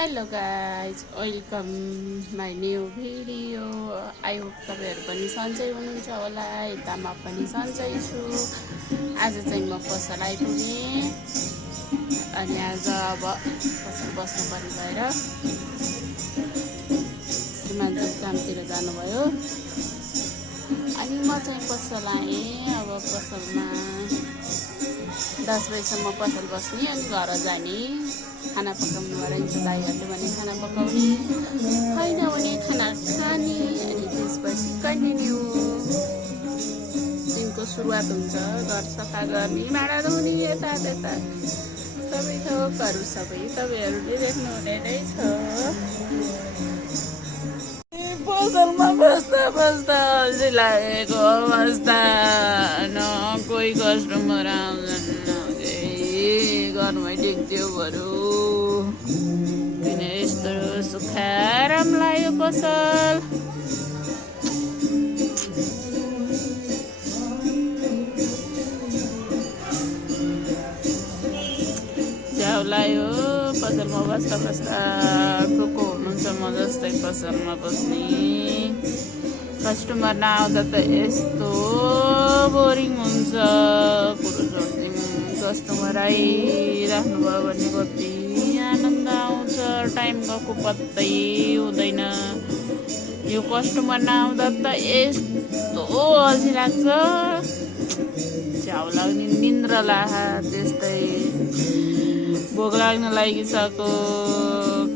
Hello guys, welcome my new video. I hope तपाईँहरू पनि सन्चै हुनुहुन्छ होला। यता म पनि सन्चै छु। आज चाहिँ म पसल आइपुगेँ अनि आज अब पसल बस्नुपर्ने भएर श्रीमानजी कामतिर जानुभयो अनि म चाहिँ पसल आएँ। अब पसलमा 10 बजीसम्म पसल बस्ने अनि घर जाने। खाना पकाउनु रहन्छ दाइहरूले भने खाना पकाउने, होइन भने खाना खाने अनि त्यसपछि कन्टिन्यू दिनको सुरुवात हुन्छ। घर सफा गर्ने, भाँडा धुने, यता त्यता सबै थोकहरू सबै तपाईँहरूले देख्नुहुने नै छ। पसलमा बस्दा बस्दा अल्छी लागेको अवस्था, न कोही कस्टमर आउँछन् घरमै देख्थ्यो बरु किन यस्तो सुखाराम लाग्यो पसल। झ्याउ लाग्यो पसलमा बस्दा बस्दा। को हुनुहुन्छ म जस्तै पसलमा बस्ने? कस्टमर नआउँदा त यस्तो बोरिङ हुन्छ। कुरो जोड्दिउँ, कस्टमर आइराख्नुभयो भने कति आनन्द आउँछ। टाइम गएको पत्तै हुँदैन। यो कस्टमर नआउँदा त यस्तो अल्छी लाग्छ, झ्याउ लाग्ने, निन्द्रा लाग, त्यस्तै भोक लाग्न लागिसक्यो,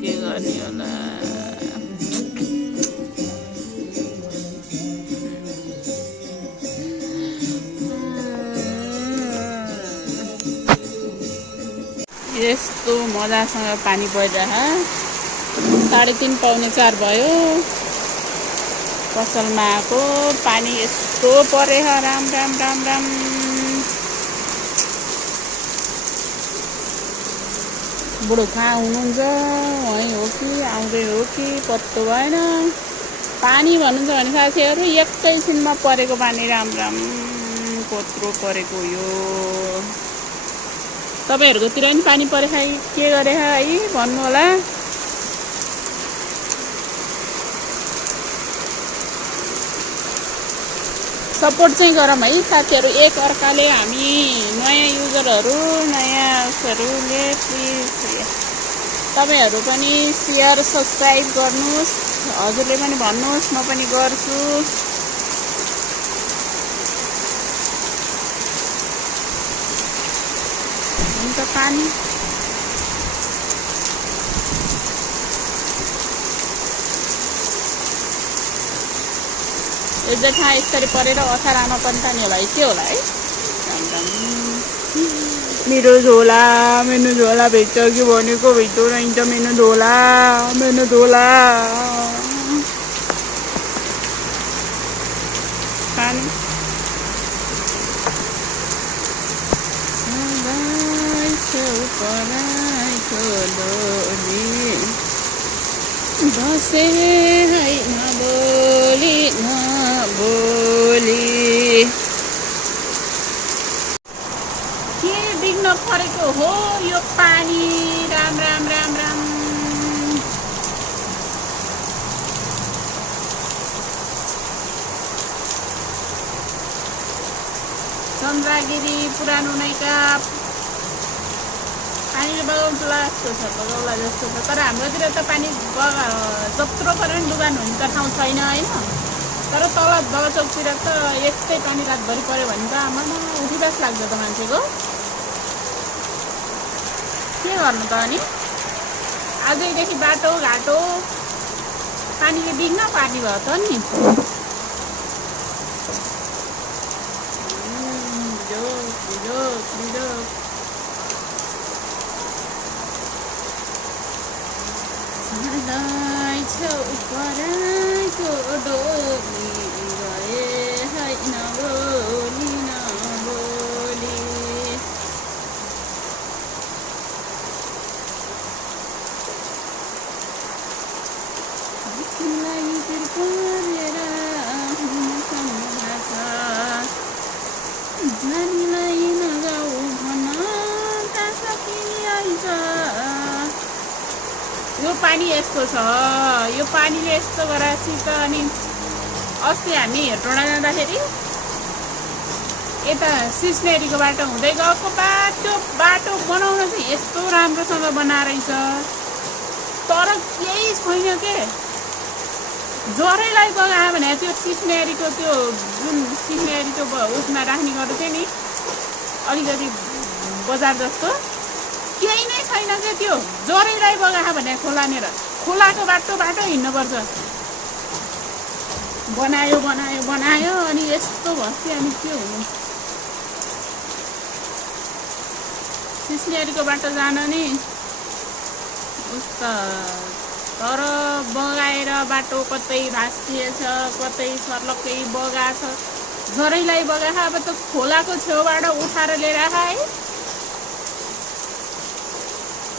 के गर्ने होला। यस्तो मजासँग पानी परिरह 3:30 पौने 4 भयो। पसलमा आएको पानी यस्तो परे राम राम राम राम। बुढो कहाँ हुनुहुन्छ? वहीँ हो कि आउँदै हो कि पत्तो भएन। पानी भन्नुहुन्छ भने साथीहरू एकैछिनमा परेको पानी, राम राम कत्रो परेको यो। तपाईँहरूकोतिर पनि पानी परे के गरे है भन्नु होला। सपोर्ट चाहिँ गरौँ है साथीहरू, एक अर्काले। हामी नयाँ युजरहरू, नयाँ उसहरूले प्लिज तपाईँहरू पनि सेयर सब्सक्राइब गर्नुहोस्। हजुरले पनि भन्नुहोस्, म पनि गर्छु। हुन्छ पानी एकजना ठाउँ यसरी परेर अथारामा पनि पानी होला है, के होला है? मेरो झोला भित्र कि भनेको भित्र रहन्छ। मेरो झोला पानी बसे है नबोली के डिग्न परेको हो यो पानी, राम राम राम राम। चन्द्रगिरी पुरानो नैका पानीले बगाउँला जस्तो छ। तर हाम्रोतिर त पानी जत्रो पऱ्यो नि लुगा धुने त ठाउँ छैन होइन। तर तल बगाचौकतिर त यस्तै पानी रातभरि पऱ्यो भने त आमामा उठिबास लाग्छ त मान्छेको। के गर्नु त अनि? आजैदेखि बाटो घाटो पानीले बिग्न पार्ने भयो त नि। छेउ परेको डोली गए है नबोली तिमीलाई तिर परेर नानीलाई नगाऊ भन्न त सकिन्छ। यो पानी यस्तो छ, यो पानीले यस्तो गराएपछि त अनि अस्ति हामी हेटौँडा जाँदाखेरि यता सिस्नेरीको बाटो हुँदै गएको बाटो बनाउन चाहिँ यस्तो राम्रोसँग बनाएछ, तर केही छैन के। ज्वरैलाई बगायो भने त्यो सिस्नेरीको त्यो जुन सिस्नेरीको उसमा राख्ने गर्दै थियो नि अलिकति बजार जस्तो, केही नै छैन क्या। त्यो ज्वरैलाई बगायो भने खोलानेर खोलाको बाटो हिँड्नुपर्छ। बनायो बनायो बनायो अनि यस्तो भएपछि अनि के हुनु। सिस्नेरीको बाटो जान नि उस्तो, तर बगाएर बाटो कतै भाँसिएछ, कतै सर्लक्कै बगाछ, झरैलाई बगाए। अब त खोलाको छेउबाट उठाएर लिएर है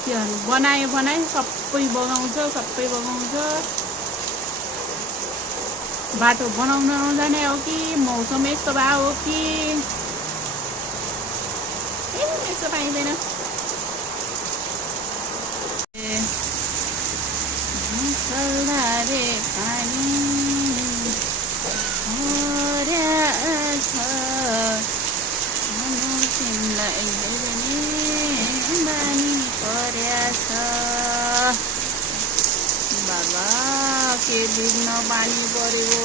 त्यो बनायो सबै बगाउँछ। बाटो बनाउन नजाने हो कि मौसम यस्तो भयो हो कि यस्तो पाइँदैन। मुसलधारे पानी छ, तिमीलाई बानी पर्याछ। बाबा के दिन पानी परेको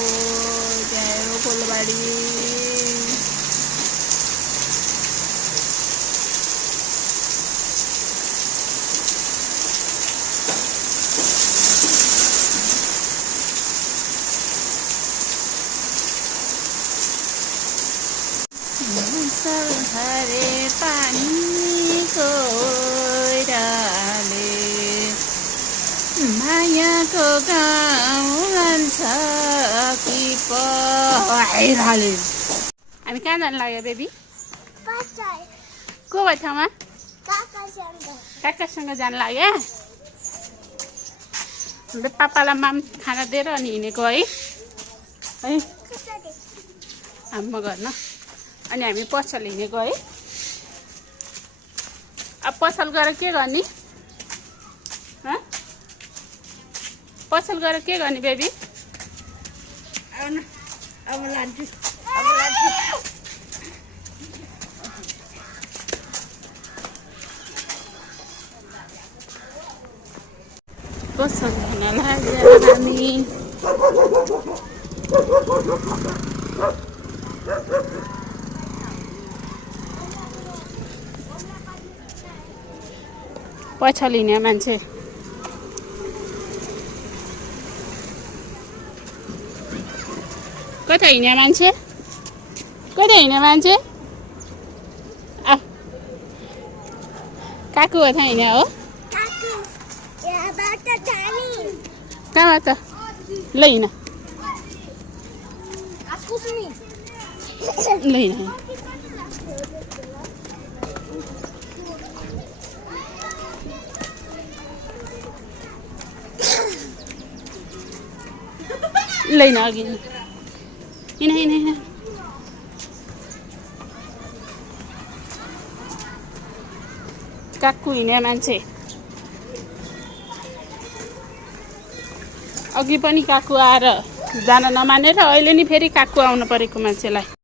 त्यहाँ फुलबारी। मुसलधारे पानीको ओइराले मायाको गाउँ लान्छ कि पहिराले। हामी कहाँ जानु लाग्यो बेबी? को भयो ठाउँमा? काकासँग जानु लाग्यो। पापालाई माम खाना दिएर अनि हिँडेको है हाम्रो घरमा। अनि हामी पसल हिँडेको है। अब पसल गएर के गर्ने? पसल गएर के गर्ने बेबी? अब लान्छु। पसल हेर्न लाग्यो हामी। पछाडि हिँड्ने मान्छे कता हिँड्ने मान्छे? कता हिँड्ने मान्छे? काकु कता हिँड्ने हो? कहाँबाट? ल हिँड ल हिँड। लैन अघि हिँड। काकु हिँड्ने मान्छे अघि पनि काकु आएर जान नमानेर अहिले नि फेरि काकु आउनु परेको मान्छेलाई